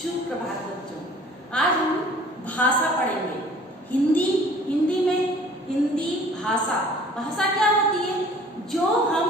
सुप्रभात बच्चों। आज हम भाषा पढ़ेंगे। हिंदी में हिंदी भाषा। भाषा क्या होती है? जो हम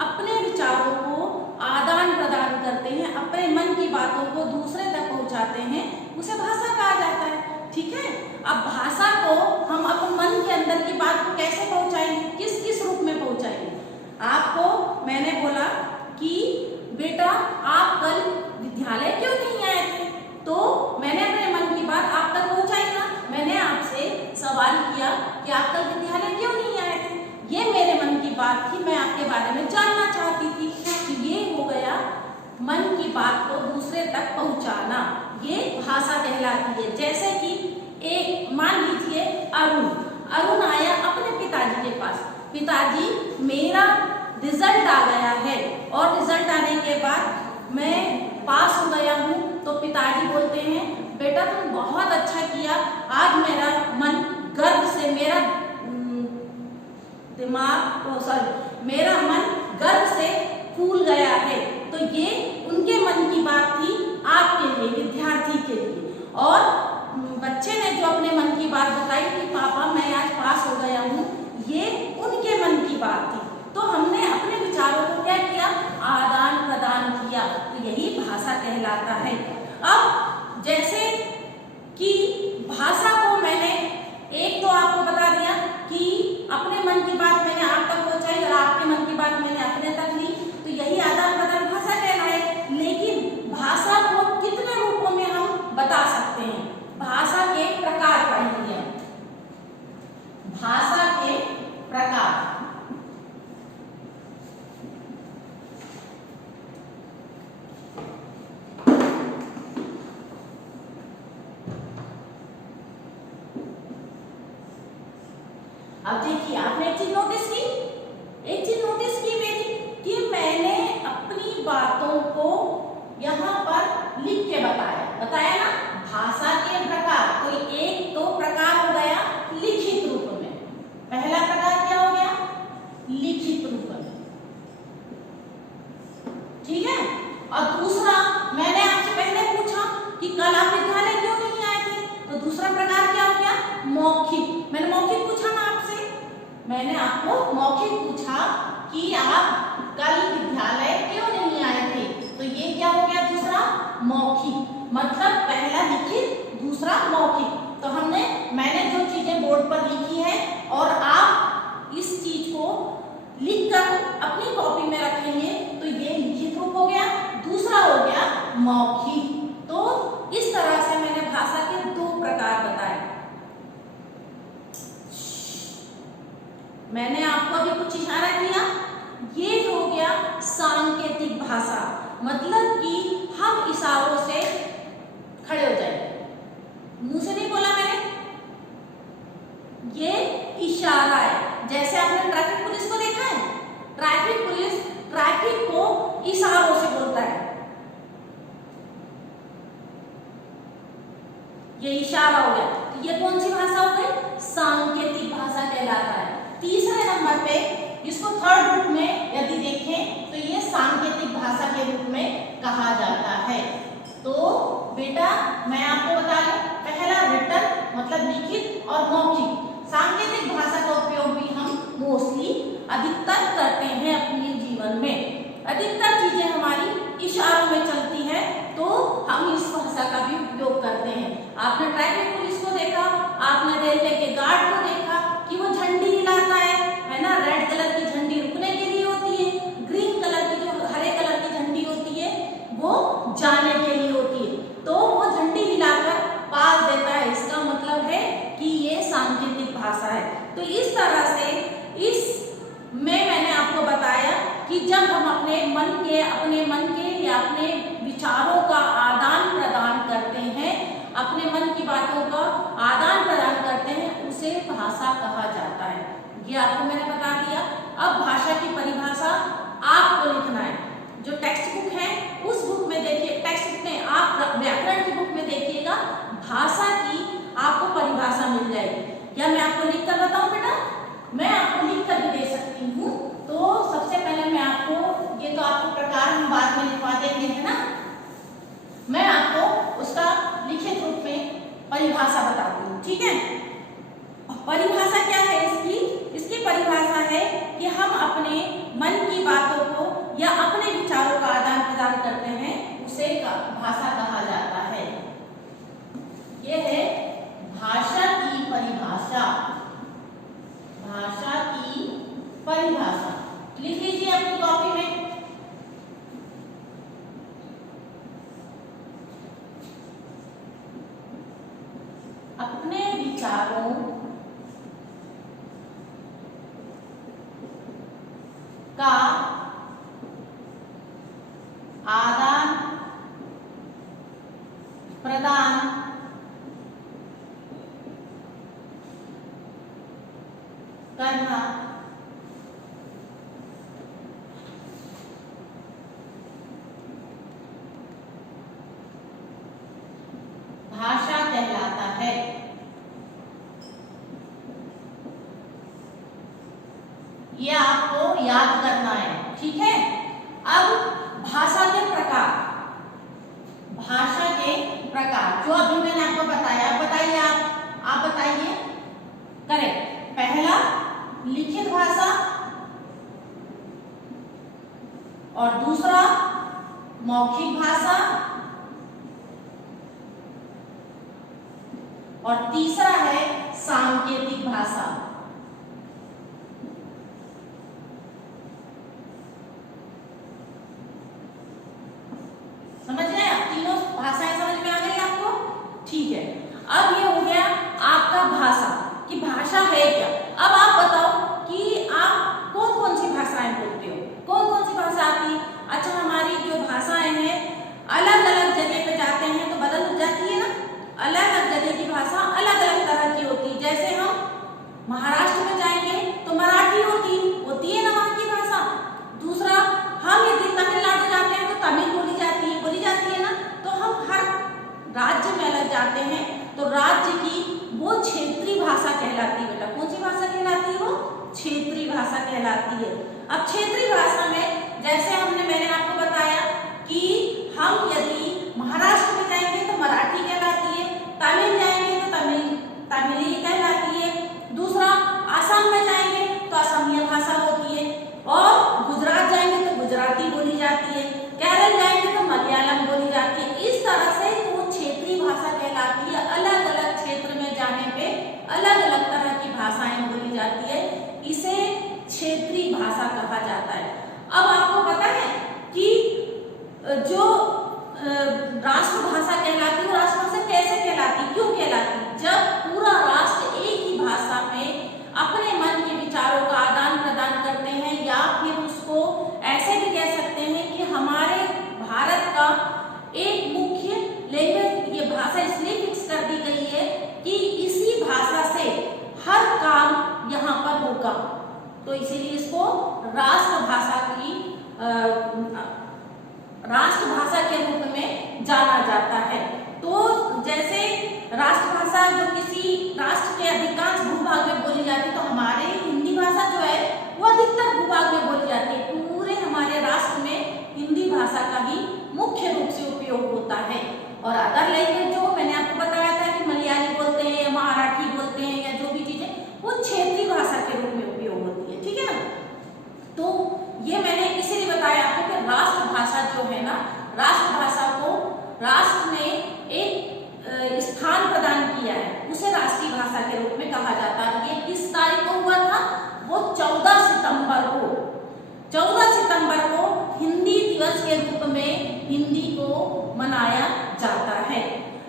अपने विचारों को आदान प्रदान करते हैं, अपने मन की बातों को दूसरे तक पहुंचाते हैं, उसे भाषा कहा जाता है। ठीक है। अब भाषा को हम अपने मन के अंदर की बात को कैसे पहुंचाएंगे, किस किस रूप में पहुंचाएंगे? आपको मैंने बोला कि बेटा आप कल विद्यालय क्यों नहीं आए थे, तो मैंने अपने मन की बात आप तक पहुंचाई ना। मैंने आपसे सवाल किया कि आप कल विद्यालय क्यों नहीं आए थे, ये मेरे मन की बात थी, मैं आपके बारे में जानना चाहती थी। तो ये हो गया मन की बात को दूसरे तक पहुंचाना, ये भाषा कहलाती है। जैसे कि एक मान लीजिए अरुण आया अपने पिताजी के पास, पिताजी मेरा रिजल्ट आ गया है और रिजल्ट आने के बाद मैं पास हो गया हूँ, तो पिताजी बोलते हैं बेटा तुम बहुत अच्छा किया, आज मेरा मन गर्व से मेरा मन गर्व से फूल गया है। तो ये उनके मन की बात थी आपके लिए, विद्यार्थी के लिए। और बच्चे ने जो अपने मन की बात बताई कि पापा मैं आज पास हो गया हूँ, ये उनके मन की बात थी। तो हमने अपने विचारों को क्या किया, आदान प्रदान किया। तो यही भाषा कहलाता है। अब जैसे कि भाषा को मैंने एक तो आपको बता दिया कि अपने मन की बात मैंने आप तक पहुंचाई और आपके मन की बात मैंने अपने तक ली, तो यही आदान प्रदान भाषा कहलाए। लेकिन भाषा को कितने रूपों में हम बता सकते हैं? भाषा के प्रकार पढ़ेंगे। भाषा के प्रकार। अब देखिए, आपने एक चीज नोटिस की मेरी कि मैंने अपनी बातों को यहाँ पर लिख के बताया ना। भाषा के प्रकार, तो एक तो प्रकार हो गया लिखित रूप में। पहला प्रकार क्या हो गया? लिखित रूप में। ठीक है। और दूसरा मैंने आपसे पहले पूछा कि कल आप विद्यालय क्यों नहीं आए थे, तो दूसरा प्रकार क्या हो गया? मौखिक। मैंने मौखिक पूछा ना आपसे, मैंने आपको मौखिक पूछा कि आप कल विद्यालय क्यों नहीं आए थे, तो ये क्या हो गया? दूसरा मौखिक। मतलब पहला लिखित, दूसरा मौखिक। तो मैंने जो चीजें बोर्ड पर लिखी है और आप इस चीज को लिखकर अपनी कॉपी में रखेंगे, तो ये लिखित रूप हो गया, दूसरा हो गया मौखिक। तो इस तरह से मैंने भाषा के दो प्रकार बताए। मैंने आपको अभी कुछ इशारा किया, ये हो गया सांकेतिक भाषा। मतलब कि हम इशारों से खड़े हो जाएंगे, मुंह से नहीं बोला मैंने, ये इशारा है। जैसे आपने ट्रैफिक पुलिस को देखा है, ट्रैफिक पुलिस ट्रैफिक को इशारों से बोलता है, ये इशारा हो गया। तो ये कौन सी भाषा हो गई? सांकेतिक भाषा कहलाता है। तीसरे नंबर पे इसको थर्ड रूप में यदि देखें तो ये सांकेतिक भाषा के रूप में कहा जाता है। तो बेटा मैं आपको बता दूं, पहला रिटन मतलब लिखित और मौखिक। सांकेतिक भाषा का उपयोग भी हम मोस्टली अधिकतर करते हैं अपने जीवन में। अधिकतर चीजें हमारी इशारों में चलती है, तो हम इस भाषा का भी उपयोग करते हैं। आपने ट्रैफिक पुलिस को देखा, आपने रेलवे के गार्ड को देखा कि वो झंडी हिलाता है ना। रेड कलर की झंडी रुकने के लिए होती है, ग्रीन कलर की जो हरे कलर की झंडी होती है वो जाने के लिए होती है। तो वो झंडी हिलाकर पास देता है, इसका मतलब है कि ये सांकेतिक भाषा है। तो इस तरह से मैंने आपको बताया कि जब हम अपने मन के या अपने विचारों का आदान प्रदान करते हैं, अपने मन की बातों का आदान प्रदान करते हैं, उसे भाषा कहा जाता है। ये आपको मैंने बता दिया। अब भाषा की परिभाषा आपको लिखना है। जो टेक्स्ट बुक है उस बुक में देखिए, टेक्स्ट बुक में आप व्याकरण की बुक में देखिएगा, भाषा की आपको परिभाषा मिल जाएगी। या मैं आपको लिखकर बताऊं बेटा? मैं आपको लिखकर भी दे सकती हूँ। तो सबसे पहले मैं आपको, ये तो आपको प्रकार हम बाद में लिखवा देंगे है ना, मैं आपको उसका परिभाषा बताती हूँ, ठीक है। परिभाषा क्या है इसकी? इसकी परिभाषा है कि हम अपने मन की बातों को या अपने विचारों का आदान प्रदान करते हैं, उसे भाषा कहा जाता है। यह है भाषा की परिभाषा। भाषा की परिभाषा लिख लीजिए अपनी कॉपी में। अपने विचारों का आदान प्रदान करना भाषा कहलाता है। ये आपको याद करना है, ठीक है। अब भाषा के प्रकार, भाषा के प्रकार जो अभी मैंने आपको बताया, बताइए आप बताइए। करेक्ट। पहला लिखित भाषा और दूसरा मौखिक भाषा और तीसरा है सांकेतिक भाषा। समझ रहे हैं? तीनों भाषाएं समझ में आ गई आपको? ठीक है। अब ये हो गया आपका भाषा कि भाषा है क्या। अब आप बताओ कि आप कौन कौन सी भाषाएं बोलते हो, कौन कौन सी भाषा आती है? अच्छा, हमारी जो भाषाएं हैं अलग अलग जगह पे जाते हैं तो बदल जाती है ना। अलग अलग जगह की भाषा अलग अलग तरह की होती है। जैसे हम महाराष्ट्र में जाएंगे तो मराठी होती है ना वहाँ की भाषा। दूसरा, हम यदि तमिलनाडु जाते हैं तो तमिल बोली जाती है ना। तो हम हर राज्य में अलग जाते हैं तो राज्य की वो क्षेत्रीय भाषा कहलाती है। बेटा कौन सी भाषा कहलाती है? वो क्षेत्रीय भाषा कहलाती है। अब क्षेत्रीय भाषा में जैसे मैंने आपको बताया कि हम यदि महाराष्ट्र में जाएंगे तो मराठी कहलाती है, तमिल जाएंगे तो तमिली कहलाती है। दूसरा, आसाम में जाएंगे तो असमिया भाषा होती है और गुजरात जाएंगे तो गुजराती बोली जाती है, केरल जाएंगे तो मलयालम बोली जाती है। इस तरह से वो क्षेत्रीय भाषा कहलाती है। अलग अलग क्षेत्र में जाने पे अलग अलग तरह की भाषाएं बोली जाती है, इसे क्षेत्रीय भाषा कहा जाता है। अब आपको पता है कि जो राष्ट्रभाषा कहलाती है, राष्ट्रभाषा कैसे कहलाती, क्यों कहलाती? जब पूरा राष्ट्र एक ही भाषा में अपने मन के विचारों का आदान प्रदान करते हैं, या फिर उसको ऐसे भी कह सकते हैं कि हमारे भारत का एक मुख्य लैंग्वेज, ये भाषा इसलिए फिक्स कर दी गई है कि इसी भाषा से हर काम यहाँ पर होगा, तो इसीलिए इसको राष्ट्रभाषा के रूप में जाना जाता है। तो जैसे राष्ट्रभाषा जो किसी राष्ट्र के अधिकांश भूभाग में बोली जाती है, तो हमारे हिंदी भाषा जो है वो अधिकतर भूभाग में बोली जाती है। पूरे हमारे राष्ट्र में हिंदी भाषा का ही मुख्य रूप से उपयोग होता है। और अदर लैंग्वेज जो मैंने आपको बताया था कि मलयाली बोलते हैं या मराठी बोलते हैं या जो भी चीजें, वो क्षेत्रीय भाषा के रूप में उपयोग होती है, ठीक है ना। तो ये मैंने इसीलिए बताया आपको कि राष्ट्रभाषा जो है ना, राष्ट्रभाषा को राष्ट्र ने एक स्थान प्रदान किया है, उसे राष्ट्रीय भाषा के रूप में कहा जाता है। ये किस तारीख को हुआ था? वो 14 सितंबर को। 14 सितंबर को हिंदी दिवस के रूप में हिंदी को मनाया जाता है।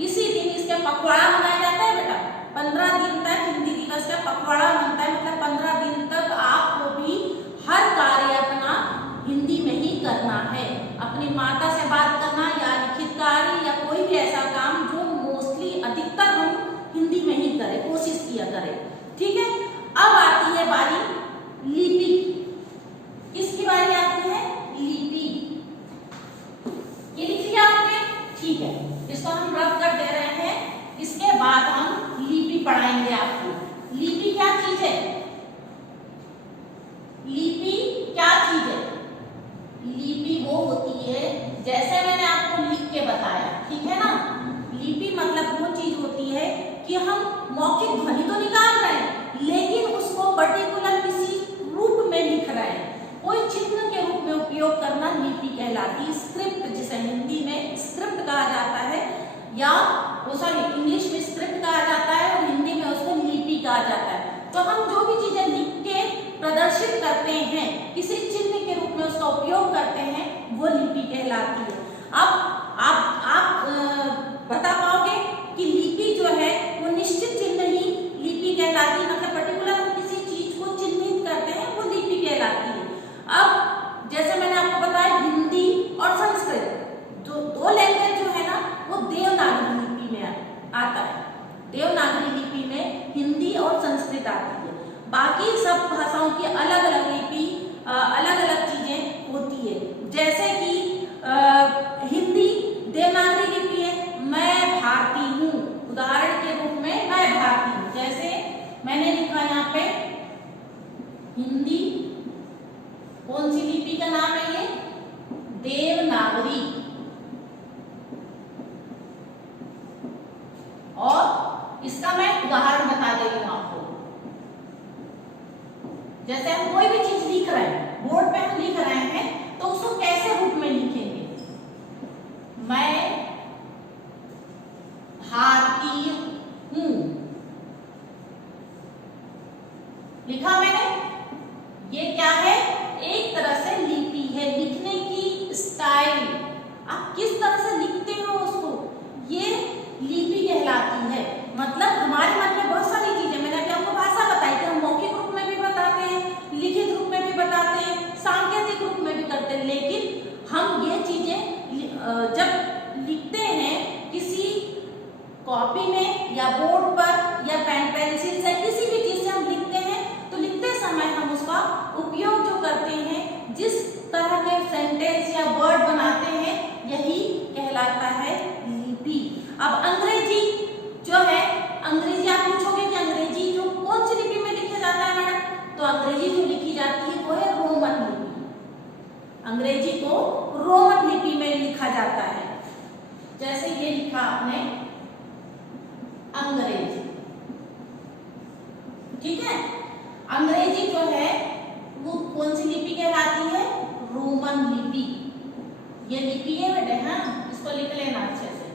इसी दिन इसका पखवाड़ा मनाया जाता है बेटा। 15 दिन तक हिंदी दिवस का पखवाड़ा मनता है, मतलब 15 दिन तक आपको भी हर कार्य अपना हिंदी में ही करना है। अपनी माता से बात करना या लिखित कार्य या कोई भी ऐसा काम जो मोस्टली अधिकतर हम हिंदी में ही करें, कोशिश किया करें, ठीक है। अब आती है बारी लिपि। किसकी बारी आती है? लिपि। ये लिख लिया आपने? ठीक है, इसको हम रब कर दे रहे हैं। इसके बाद हम लिपि पढ़ाएंगे आपको। लिपि क्या चीज है? लिपि क्या चीज है? लिपि वो होती है, जैसे मैंने आपको लिख के बताया, ठीक है ना। लिपि मतलब वो चीज होती है हम मौखिक ध्वनि तो निकाल रहे हैं, लेकिन उसको पर्टिकुलर किसी रूप में लिख रहे हैं। कोई चिन्ह के रूप में उपयोग करना लिपि कहलाती है। स्क्रिप्ट, जिसे हिंदी में स्क्रिप्ट कहा जाता है, या इंग्लिश में स्क्रिप्ट कहा जाता है और हिंदी में उसको लिपि कहा जाता है। तो हम जो भी चीजें लिख के प्रदर्शित करते हैं, किसी चिन्ह के रूप में उसका उपयोग करते हैं, वो लिपि कहलाती है। अब आप बता पाओगे कि लिपि जो है वो निश्चित चिन्ह ही लिपि कहलाती है, मतलब पर्टिकुलर हम किसी चीज को चिन्हित करते हैं, वो लिपि कहलाती है। अब जैसे मैंने आपको बताया, हिंदी और संस्कृत दो लैंग्वेज जो है ना, वो देवनागरी लिपि में आता है। देवनागरी लिपि में हिंदी और संस्कृत आती है। बाकी सब भाषाओं की अलग अलग लिपि, अलग अलग चीजें होती है। जैसे कि हिंदी देवनागरी लिपि है, मैं भारती हूँ, उदाहरण के रूप में मैं भारती हूँ। जैसे मैंने लिखा यहाँ पे हिंदी, कौन सी लिपि का नाम है ये? देवनागरी। और इसका मैं उदाहरण बता दे रही हूं आपको। जैसे हम कोई भी चीज लिख रहे हैं, बोर्ड पे हम लिख रहे हैं, तो उसको कैसे रूप में लिखेंगे? मैं भारतीय हूं, लिखा मैंने। ये क्या है? एक तरह से लिपि है, लिखने की स्टाइल, आप किस तरह से लिखते हो उसको, ये लिपि कहलाती है। मतलब हमारे मन में बहुत सारी चीजें, मैंने अभी आपको भाषा बताई थी, हम मौखिक रूप में भी बताते हैं, लिखित रूप में भी बताते हैं, सांकेतिक रूप में भी करते हैं, लेकिन हम ये चीजें जब लिखते हैं किसी कॉपी में या बोर्ड पर या पेन पेंसिल से, किसी भी चीज से हम लिखते हैं, तो लिखते समय हम उसका उपयोग जो करते हैं, जिस तरह के सेंटेंस या वर्ड बनाते हैं, यही कहलाता है लिपि। अब अंग्रेजी जो है, अंग्रेजी आप पूछोगे कि अंग्रेजी जो कौन सी लिपि में लिखा जाता है मैडम, तो अंग्रेजी जो लिखी जाती है वो है रोमन लिपि। अंग्रेजी को रोमन लिपि में लिखा जाता है। जैसे ये लिखा आपने अंग्रेजी, ठीक है। अंग्रेजी जो है वो कौन सी लिपि कहलाती है? रोमन लिपि। ये लिपि है बेटे, हाँ, इसको लिख लेना अच्छे से।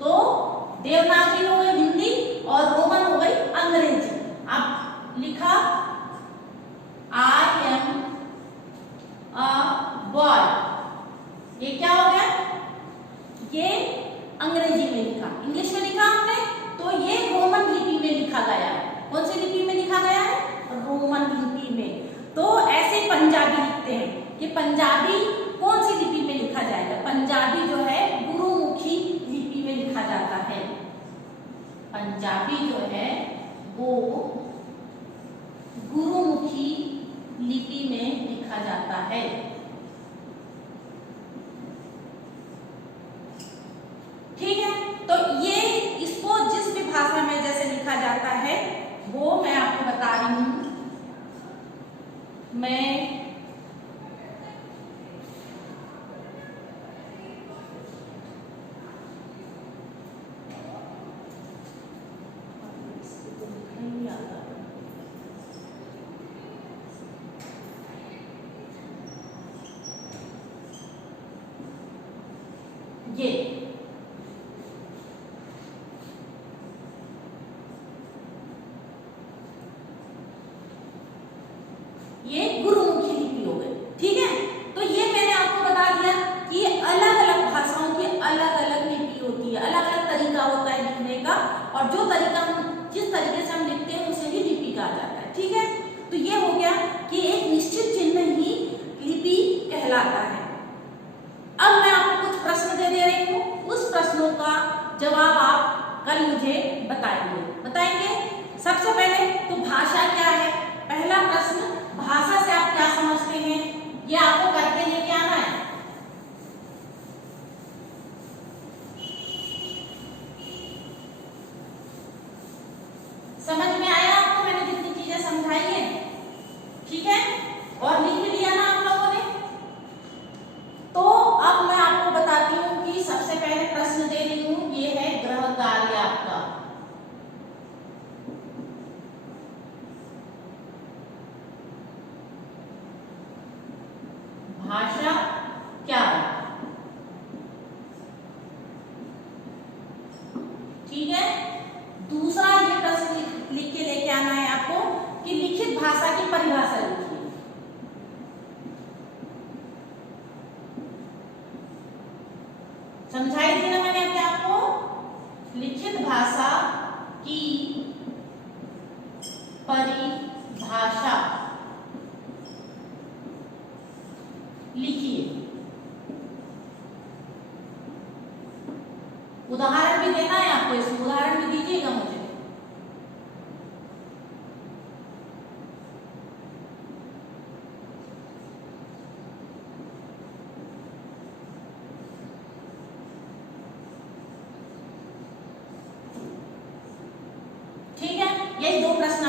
तो देवनागरी हो गई हिंदी और रोमन हो गई अंग्रेजी। अब लिखा आई एम अ बॉय, ये क्या हो गया? ये अंग्रेजी में लिखा। इंग्लिश में लिखा हमने, तो ये रोमन लिपि में लिखा गया है। कौन सी लिपि में लिखा गया है? रोमन लिपि में। तो ऐसे पंजाबी लिखते हैं, कि पंजाबी कौन सी लिपि में लिखा जाएगा? पंजाबी जो है गुरुमुखी लिपि में लिखा जाता है। पंजाबी जो है वो गुरुमुखी लिपि में लिखा जाता है। ठीक है, तो ये इसको जिस भी भाषा में जैसे लिखा जाता है वो मैं आपको बता रही हूं। मैं ये गुरुमुखी लिपि हो गई। ठीक है, तो ये मैंने आपको बता दिया कि अलग अलग भाषाओं की अलग अलग लिपि होती है, अलग अलग तरीका होता है लिखने का, और जो तरीका हम जिस तरीके से हम लिखते हैं उसे ही लिपि कहा जाता है। ठीक है, तो ये हो गया कि एक निश्चित चिन्ह ही लिपि कहलाता है। अब मैं आपको कुछ प्रश्न दे रही हूँ, उस प्रश्नों का जवाब आप कल मुझे बताएंगे। सबसे पहले तो भाषा क्या है? पहला प्रश्न, भाषा से आप क्या समझते हैं, ये आपको करके लेके आना है। समझ में आया आपको मैंने जितनी चीजें समझाई है? ठीक है, और लिख भी लिया ना आप लोगों ने? तो अब मैं आपको बताती हूँ कि सबसे पहले प्रश्न दे रही हूँ, ये है गृह कार्य आपका। ठीक है। दूसरा ये प्रश्न लिख के लेके आना है आपको कि लिखित भाषा की परिभाषा लिखिए। समझाई थी ना मैंने आपको, लिखित भाषा की परिभाषा लिखिए। उदाहरण भी देना है आपको, इसमें उदाहरण भी दीजिएगा मुझे। ठीक है, यही दो प्रश्न